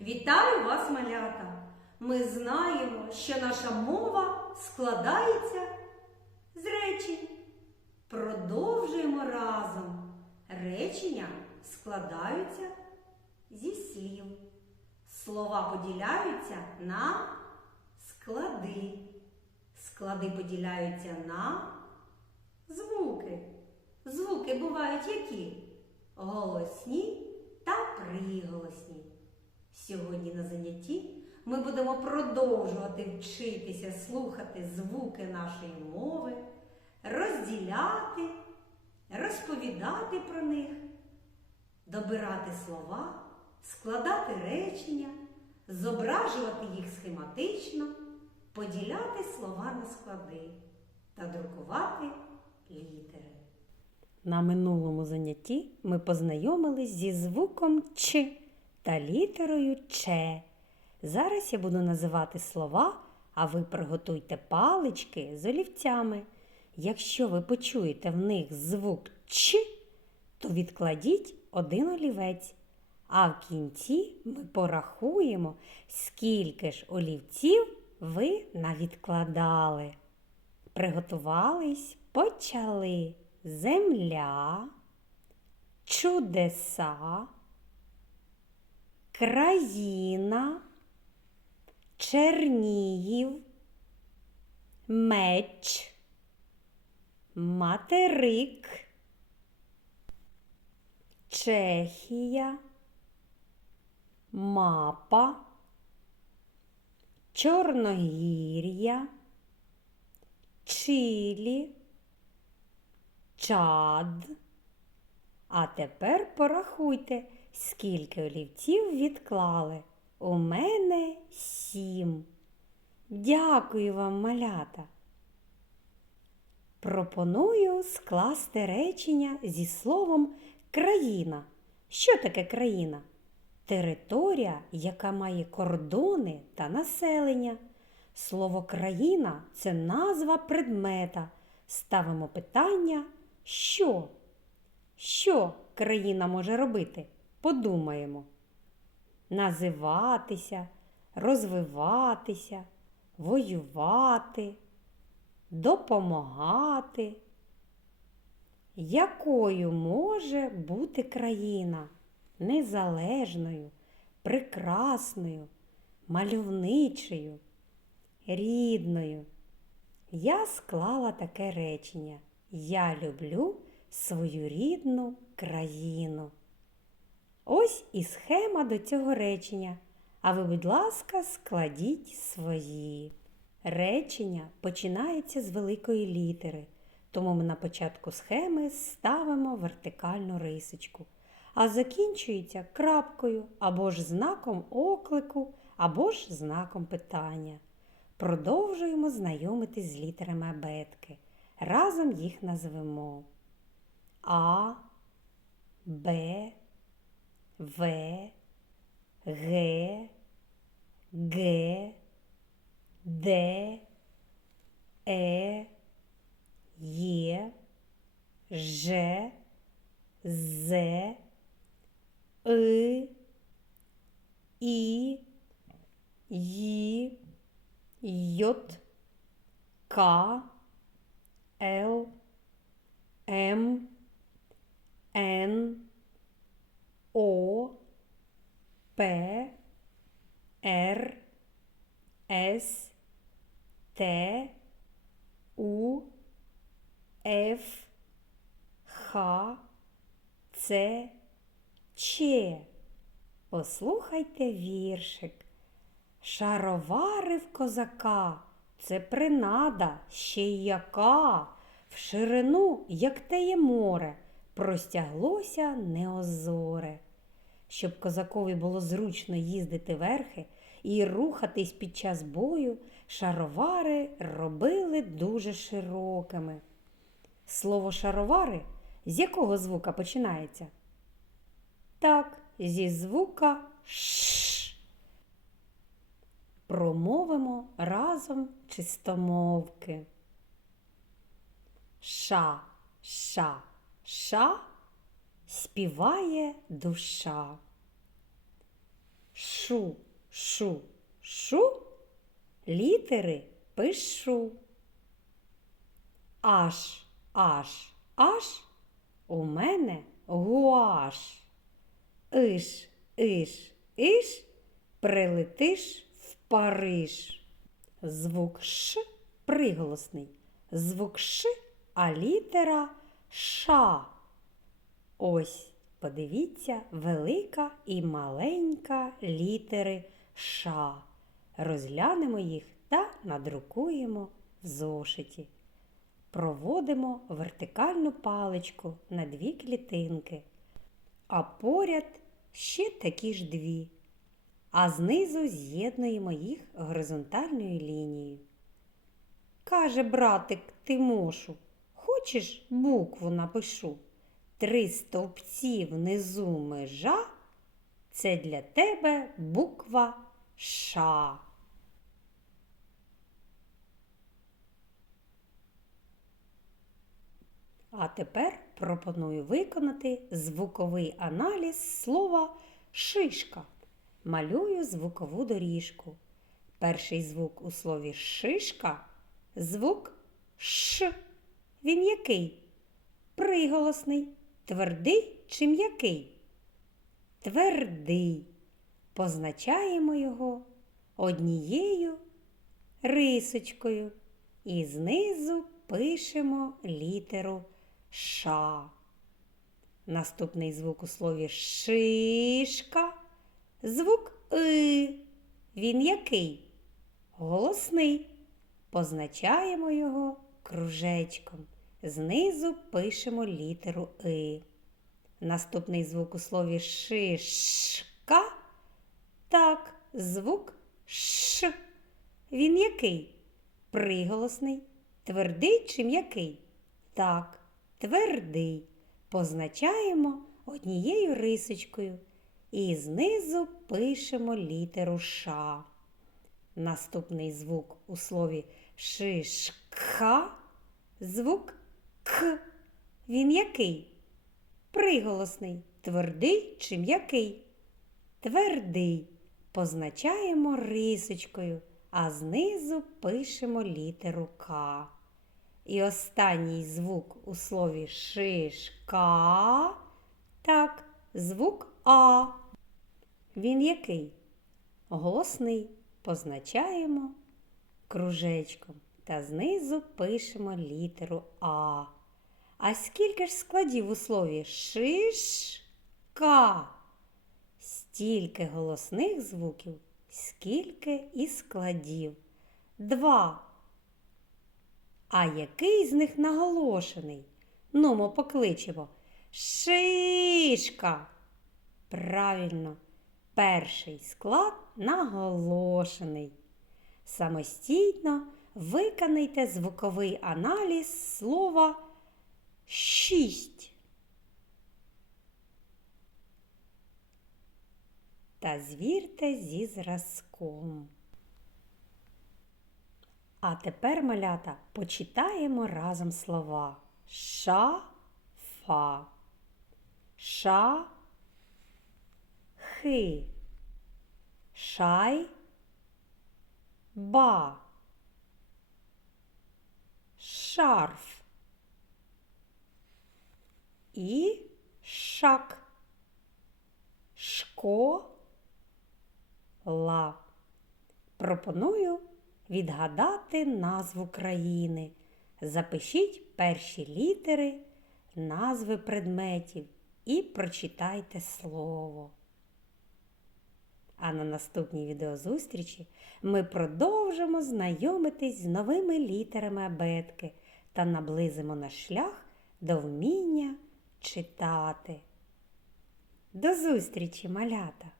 Вітаю вас, малята! Ми знаємо, що наша мова складається з речень. Продовжуємо разом. Речення складаються зі слів. Слова поділяються на склади. Склади поділяються на звуки. Звуки бувають які? Голосні та приголосні. Сьогодні на занятті ми будемо продовжувати вчитися слухати звуки нашої мови, розділяти, розповідати про них, добирати слова, складати речення, зображувати їх схематично, поділяти слова на склади та друкувати літери. На минулому занятті ми познайомились зі звуком Ч та літерою Ч. Зараз я буду називати слова, а ви приготуйте палички з олівцями. Якщо ви почуєте в них звук Ч, то відкладіть один олівець. А в кінці ми порахуємо, скільки ж олівців ви навідкладали. Приготувались, почали земля, чудеса, країна, Чернігів, меч, материк, Чехія, мапа, Чорногір'я, Чилі, Чад. А тепер порахуйте, скільки олівців відклали. У мене сім. Дякую вам, малята. Пропоную скласти речення зі словом країна. Що таке країна? Територія, яка має кордони та населення. Слово країна це назва предмета. Ставимо питання що? Що країна може робити? Подумаємо. Називатися, розвиватися, воювати, допомагати. Якою може бути країна? Незалежною, прекрасною, мальовничою, рідною. Я склала таке речення. Я люблю свою рідну країну. Ось і схема до цього речення. А ви, будь ласка, складіть свої. Речення починається з великої літери, тому ми на початку схеми ставимо вертикальну рисочку, а закінчується крапкою або ж знаком оклику, або ж знаком питання. Продовжуємо знайомитись з літерами абетки. Разом їх назвемо А, Б, В, Г, Г, Д, Е, Є, Ж, З, И, І, Ї, Йот, К, Л, М, Н, О, П, Р, С, Т, У, Ф, Х, Ц, Ч. Послухайте віршик. Шаровари в козака це принада ще й яка. В ширину, як теє море, простяглося неозоре. Щоб козакові було зручно їздити верхи і рухатись під час бою, шаровари робили дуже широкими. Слово шаровари з якого звука починається? Так, зі звука Ш. Промовимо разом чистомовки. Ша, ша, ша співає душа. шу, шу, шу, літери пишу. Аж, аж, аж у мене гуаш. Иш, иш, иш, прилетиш в Париж. Звук Ш приголосний. Звук Ш, а літера Ша. Ось, подивіться, велика і маленька літери Ша. Розглянемо їх та надрукуємо в зошиті. Проводимо вертикальну паличку на дві клітинки, а поряд ще такі ж дві, а знизу з'єднуємо їх горизонтальною лінією. Каже братик Тимошу, хочеш букву напишу? Три стовпці внизу межа це для тебе буква Ша. А тепер пропоную виконати звуковий аналіз слова шишка. Малюю звукову доріжку. Перший звук у слові шишка звук Ш. Він який? Приголосний, твердий чи м'який? Твердий. Позначаємо його однією рисочкою і знизу пишемо літеру Ша. Наступний звук у слові шишка. Звук И. Він який? Голосний. Позначаємо його кружечком. Знизу пишемо літеру И. Наступний звук у слові шишка. Так, звук Ш. Він який? Приголосний. Твердий чи м'який? Так, твердий. Позначаємо однією рисочкою і знизу пишемо літеру Ш. Наступний звук у слові шишка. Звук К. Він який? Приголосний. Твердий чи м'який? Твердий. Позначаємо рисочкою, а знизу пишемо літеру К. І останній звук у слові шишка. Так, звук А. Він який? Голосний. Позначаємо кружечком та знизу пишемо літеру А. А скільки ж складів у слові шишка? Стільки голосних звуків, скільки і складів. Два. А який з них наголошений? Ну, ми покличемо. Шишка. Правильно, перший склад наголошений. Самостійно виконайте звуковий аналіз слова шість. Та звірте зі зразком. А тепер, малята, почитаємо разом слова. Ша-фа, ша, хи, шай, ба, шарф і шак, шко, ла. Пропоную відгадати назву країни. Запишіть перші літери, назви предметів і прочитайте слово. А на наступній відеозустрічі ми продовжимо знайомитись з новими літерами абетки та наблизимо наш шлях до вміння читати. До зустрічі, малята!